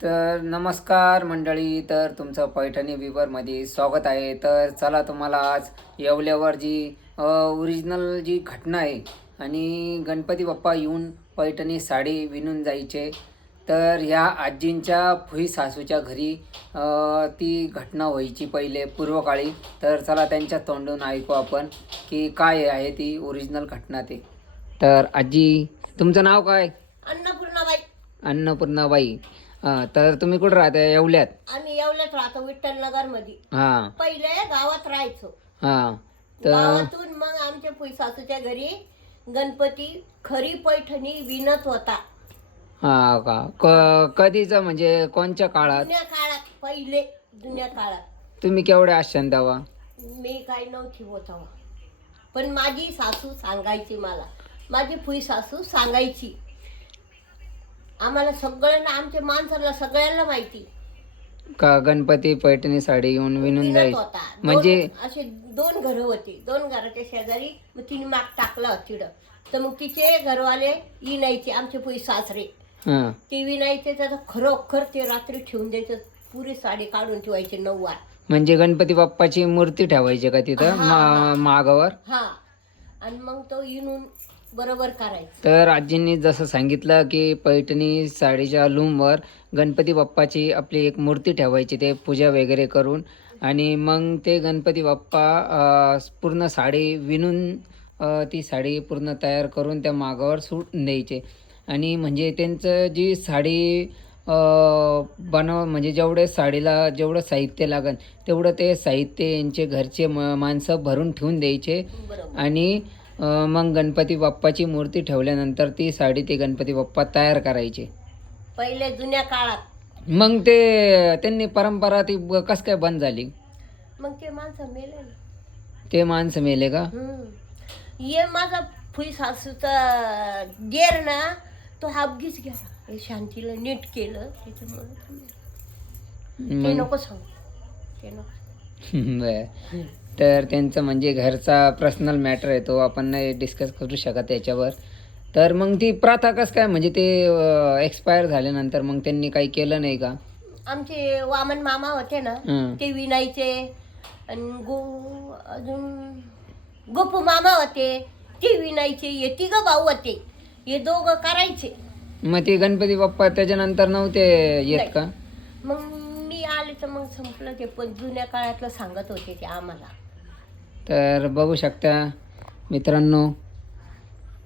तर नमस्कार मंडळी तर तुमचं पैठणी विवरमध्ये स्वागत आहे. तर चला तुम्हाला आज येवल्यावर जी ओरिजिनल जी घटना आहे आणि गणपती बाप्पा येऊन पैठणी साडी विणून जायचे. तर ह्या आजींच्या फुई सासूच्या घरी ती घटना व्हायची पहिले पूर्वकाळी. तर चला त्यांच्या तोंडून ऐकू आपण की काय आहे ती ओरिजिनल घटना ते. तर आजी तुमचं नाव काय? अन्नपूर्णाबाई. अन्नपूर्णाबाई. हां तर तुम्ही कुठं राहता? येवल्यात. आम्ही येवल्यात राहतो विठ्ठल नगरमध्ये हां. पहिले गावात राहायचो. हां तर गावातून मग आमच्या पुई सासूच्या घरी गणपती खरी पैठणी विणत होता. हां का? क कधीचं म्हणजे कोणत्या काळात? जुन्या काळात पहिले जुन्या काळात. तुम्ही केवढे आशान तेव्हा? मी काही नव्हती होत. पण माझी सासू सांगायची मला. माझी फुई सासू सांगायची. आम्हाला सगळ्यांना आमच्या माणसाला सगळ्यांना माहिती. का गणपती पैठणी साडी घेऊन विणून जायची? होता म्हणजे असे दोन घर होती. दोन घराच्या शेजारी मग तिने माग टाकला तिथं. तर मग तिचे घरवाले विणायचे आमचे पुई सासरे. हां. ते विणायचे त्याचं खरोखर ते रात्री ठेवून द्यायचं. पुरी साडी काढून ठेवायचे नऊवार म्हणजे गणपती बाप्पाची मूर्ती ठेवायची का तिथं? मा मागावर? हा. आणि मग तो विणून बरोबर करायचं. तर आजींनी जसं सांगितलं की पैठणी साडीच्या लूमवर गणपती बाप्पाची आपली एक मूर्ती ठेवायची ते पूजा वगैरे करून. आणि मग ते गणपती बाप्पा अं, पूर्ण साडी विणून अं, ती साडी पूर्ण तयार करून त्या मागावर सुटून द्यायचे. आणि म्हणजे त्यांचं जी साडी अं, बनव म्हणजे जेवढे साडीला जेवढं साहित्य लागेल तेवढं ते साहित्य यांचे घरचे म माणसं भरून ठेवून द्यायचे. बरोबर. आणि मग गणपती बाप्पाची मूर्ती ठेवल्यानंतर ती साडी ते गणपती बाप्पा तयार करायचे. पहिले जुन्या काळात. मग ते त्यांनी परंपरा ती कस काय बंद झाली? मग ते माणसं मेले ना. ते माणसं मेले का? हम्म. ये माझा फुई सासूचा गेर ना तो हापगीच गेला हे शांतीला नीट केलं त्याच्यामुळे थांबलं. ते मग? नको सांगू. ते नको. बर. तर त्यांचं म्हणजे घरचा पर्सनल मॅटर आहे तो आपण नाही डिस्कस करू शकत याच्यावर. तर मग ती प्रथा कस काय? म्हणजे ते एक्सपायर झाल्यानंतर मग त्यांनी काही केलं नाही का? आमचे वामन मामा होते ना हं. ते विणायचे. आणि गो अजून गोपू मामा होते ते विणायचे. हे तिघ भाऊ होते. हे दोघं करायचे. मग ते गणपती बाप्पा त्याच्यानंतर नव्हते येत. का? मग मी आले तर मग संपलं ते पण जुन्या काळातलं सांगत होते ते आम्हाला. तर बघू शकता मित्रांनो.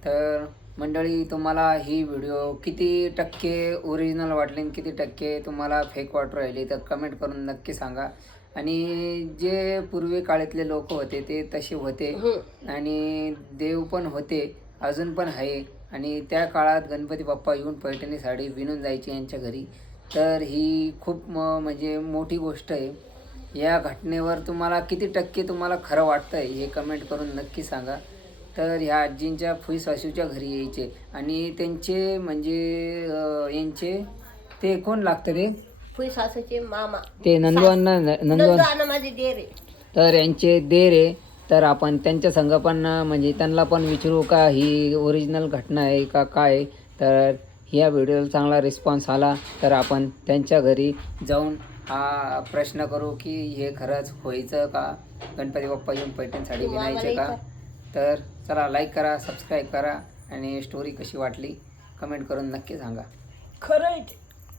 तर मंडळी तुम्हाला ही व्हिडिओ किती टक्के ओरिजिनल वाटली आणि किती टक्के तुम्हाला फेक वाटू राहिली तर कमेंट करून नक्की सांगा. आणि जे पूर्वी काळातले लोक होते ते तसे होते. आणि देव पण होते अजून पण आहे. आणि त्या काळात गणपती बाप्पा येऊन पैठणी साडी विणून जायची यांच्या घरी. तर ही खूप म म्हणजे मोठी गोष्ट आहे. या घटनेवर तुम्हाला किती टक्के तुम्हाला खरं वाटतंय हे कमेंट करून नक्की सांगा. तर ह्या आजींच्या फुई सासूच्या घरी यायचे. आणि त्यांचे म्हणजे यांचे ते कोण लागतं ते फुई सासूचे मामा. ते नंदवांना नंदवान नंदू माझे देर. आहे तर यांचे देर आहे तर आपण त्यांच्या संघ पण म्हणजे त्यांना पण विचारू का ही ओरिजिनल घटना आहे का काय आहे? तर ह्या व्हिडिओला चांगला रिस्पॉन्स आला. तर आपण त्यांच्या घरी जाऊन हा प्रश्न करू की हे खरंच व्हायचं का? गणपती बाप्पा येऊन पैठण साडी विणायचे का? तर चला लाईक करा सबस्क्राईब करा आणि स्टोरी कशी वाटली कमेंट करून नक्की सांगा. खरं आहे ते.